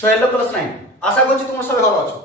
Sohel class nine. আশা করছি তোমরা সবাই ভালো আছো।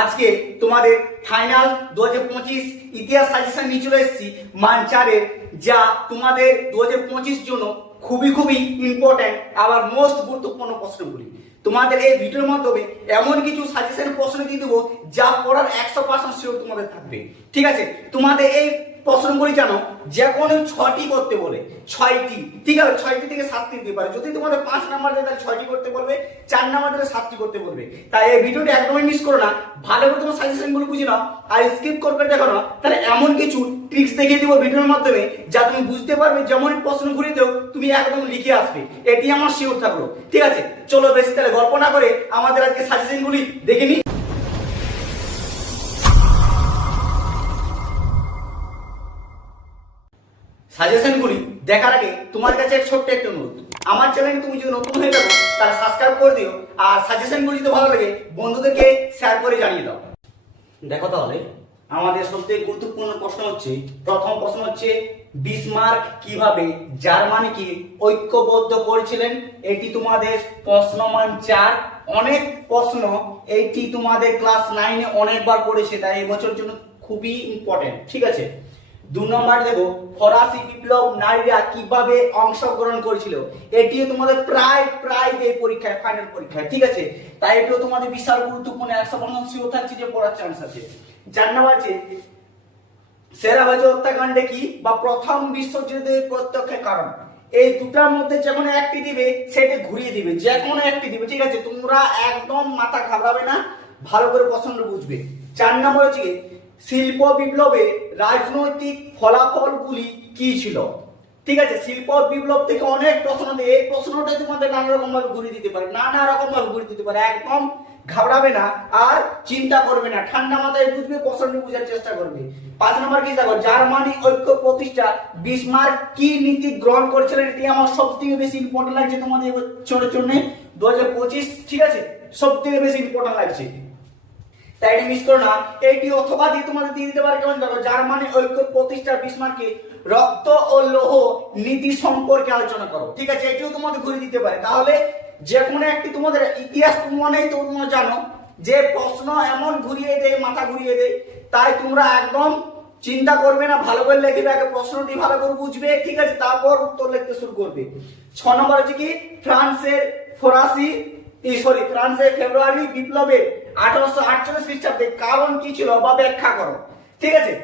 আজকে তোমাদের ফাইনাল দু পঁচিশ ইতিহাস সাজেশন নিয়ে চলে এসেছি মানচারের যা তোমাদের দু পঁচিশ জন্য খুবই খুবই ইম্পর্ট্যান্ট আবার মোস্ট গুরুত্বপূর্ণ প্রশ্নগুলি। তোমাদের এই ভিডিওর মাধ্যমে এমন কিছু সাজেশন প্রশ্ন দিয়ে দেবো, যা পড়ার একশো পার্সেন্ট শিওর তোমাদের থাকবে। ঠিক আছে? তোমাদের এই প্রশ্নগুলি কেন যে কোনো ছটি করতে বলে, ছয়টি, ঠিক আছে, ছয়টি থেকে সাতটি দিতে পারে। যদি তোমাদের পাঁচ নাম্বার দেয়, তাহলে ছয়টি করতে বলবে, চার নাম্বার দিলে সাতটি করতে বলবে। তাই এই ভিডিওটা একদমই মিস করো না। ভালো করে তোমার সাজেশনগুলো বুঝে নাও, আর স্কিপ করবে করে দেখো না, তাহলে এমন কিছু ট্রিক্স দেখিয়ে দিব ভিডিওর মাধ্যমে, যা তুমি বুঝতে পারবে যেমন প্রশ্ন ঘুরে দেও, তুমি একদম লিখে আসবে। এটি আমার শিওর থাকল। ঠিক আছে, চলো বেশি তাহলে গল্প না করে আমাদের আজকে সাজেশনগুলি দেখে নিই। সাজেশনগুলি দেখার আগে তোমার কাছে এক ছোট্ট একটা অনুরোধ। আমার চ্যানেলে তুমি যদি নতুন হয়ে থাকো, তাহলে সাবস্ক্রাইব করে দিও। আর সাজেশনগুলি যদি ভালো লাগে, বন্ধুদেরকে শেয়ার করে জানিয়ে দাও। দেখো তাহলে, আমাদের সবথেকে গুরুত্বপূর্ণ প্রশ্ন হচ্ছে, প্রথম প্রশ্ন হচ্ছে, বিসমার্ক কীভাবে জার্মানিকে ঐক্যবদ্ধ করেছিলেন? এটি তোমাদের প্রশ্নমান চার। অনেক প্রশ্ন এইটি তোমাদের ক্লাস নাইনে অনেকবার পড়েছে তাই এবছর জন্য খুবই ইম্পর্টেন্ট ঠিক আছে? দু নম্বর দেখো, ফরাসি বিপ্লব নারীরা কীভাবে অংশগ্রহণ করেছিল? এটিও তোমাদের প্রায় প্রায় এই পরীক্ষায় ফাইনাল পরীক্ষায়, ঠিক আছে? তাই এটিও তোমাদের বিশাল গুরুত্বপূর্ণ। একশো পার্সেন্ট শিওর থাকছে যে পড়ার চান্স আছে। চার নম্বর আছে সেরাবাজি হত্যাকাণ্ডে কি? বা প্রথম বিশ্বযুদ্ধের প্রত্যক্ষের কারণ। এই দুটার মধ্যে যে কোনো একটি দিবে, সেটা ঘুরিয়ে দিবে, যে কোনো একটি দিবে, ঠিক আছে? তোমরা একদম মাথা ঘাবড়াবে না, ভালো করে পছন্দ বুঝবে। চার নম্বর হচ্ছে শিল্প বিপ্লবের রাজনৈতিক ফলাফলগুলি কি ছিল? ঠিক আছে, শিল্প বিপ্লব থেকে অনেক প্রশ্ন এই প্রশ্নটা তোমাদের নানা রকম ভাবে ঘুরিয়ে দিতে পারে, নানা রকম ভাবে ঘুরিয়ে দিতে পারে। একদম ঘাবড়াবে না আর চিন্তা করবে না। ঠান্ডা মাথায় বুঝবে প্রশ্নটি বোঝার চেষ্টা করবে। পাঁচ নম্বর কি দেখো? জার্মানি ঐক্য প্রতিষ্ঠা। বিসমার্ক কি নীতি গ্রহণ করেছিলেন? এটি আমার সব থেকে বেশি ইম্পর্টেন্ট লাগছে তোমাদের ছোটের জন্য। দু হাজার পঁচিশ, ঠিক আছে? সব থেকে বেশি ইম্পর্টেন্ট লাগছে। এটা মিস করো না। এইটি অথবা দিয়ে তোমাদের দিয়ে দিতে পারে কেমন দেখো জার্মানি ঐক্য, প্রতিষ্ঠা বিসমার্কে রক্ত ও লৌহ নীতি সম্পর্কে আলোচনা করো। ঠিক আছে? এটিও তোমাদের ঘুরে দিতে পারে। তাহলে যে কোনো একটি তোমাদের ইতিহাস মনেই তোমরা জানো যে প্রশ্ন এমন ঘুরিয়ে দেয় মাথা ঘুরিয়ে দেয় তাই তোমরা একদম চিন্তা করবে না, ভালো করে লিখবে, আগে প্রশ্নটি ভালো করে বুঝবে, ঠিক আছে? তারপর উত্তর লিখতে শুরু করবে। ছ নম্বর হচ্ছে কি? ফ্রান্সের ফরাসি সরি, ফ্রান্সের ফেব্রুয়ারি বিপ্লবের আঠারোশো আটচল্লিশ খ্রিস্টাব্দে কারণ কি ছিল বা ব্যাখ্যা করো। ঠিক আছে?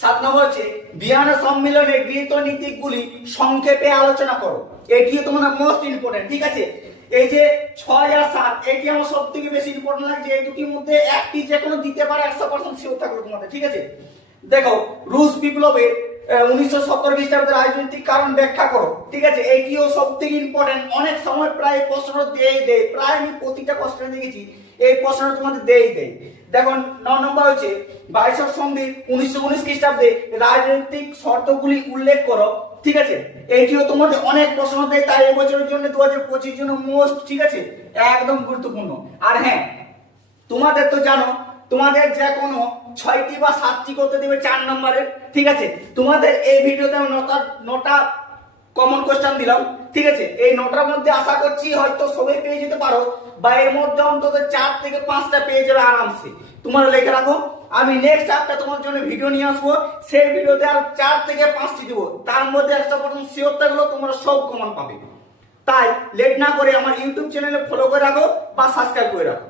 সাত নম্বর হচ্ছে ভিয়ানা সম্মেলনে গৃহীত নীতিগুলি সংক্ষেপে আলোচনা করো। এটিও তোমাদের মোস্ট ইম্পর্টেন্ট ঠিক আছে? এই যে ছয় আর সাত, এটি আমার সব থেকে বেশি ইম্পর্টেন্ট লাগছে এই দুটির মধ্যে একটি যে কোনো দিতে পারে একশো পার্সেন্ট শিওর থাকল তোমাদের, ঠিক আছে? দেখো, রুশ বিপ্লবের উনিশশো সত্তর খ্রিস্টাব্দের রাজনৈতিক কারণ ব্যাখ্যা করো। ঠিক আছে? এইটিও সব থেকে ইম্পর্টেন্ট অনেক সময় প্রায় প্রশ্ন দিয়ে দেয় প্রায় আমি প্রতিটা কোশ্চেন দেখেছি, এই প্রশ্নটা তোমাদের দেই দেয় দেখুন, ন নম্বর হচ্ছে, বাইশর সন্ধি উনিশশো উনিশ খ্রিস্টাব্দে রাজনৈতিক শর্তগুলি উল্লেখ করো। ঠিক আছে? এইটিও তোমাদের অনেক প্রশ্ন দেয় তাই এবছরের জন্য দু হাজার পঁচিশ জন্য মোস্ট ঠিক আছে? একদম গুরুত্বপূর্ণ। আর হ্যাঁ তোমাদের তো জানো তোমাদের যে কোনো ছয়টি বা সাতটি করতে দেবে চার নম্বরের ঠিক আছে? তোমাদের এই ভিডিওতে আমি নটা নটা কমন কোশ্চেন দিলাম, ঠিক আছে? এই নটার মধ্যে আশা করছি হয়তো সবাই পেয়ে যেতে পারো, বা এর মধ্যে অন্তত চার থেকে পাঁচটা পেয়ে যাবে আরামসে। তোমরা লিখে রাখো। আমি নেক্সট একটা তোমার জন্য ভিডিও নিয়ে আসব। সেই ভিডিওতে আর চার থেকে পাঁচটি দেবো। তার মধ্যে একশো পার্সেন্ট শিওর থাকলেও তোমরা সব কমন পাবে। তাই লেট না করে আমার ইউটিউব চ্যানেলে ফলো করে রাখো বা সাবস্ক্রাইব করে রাখো।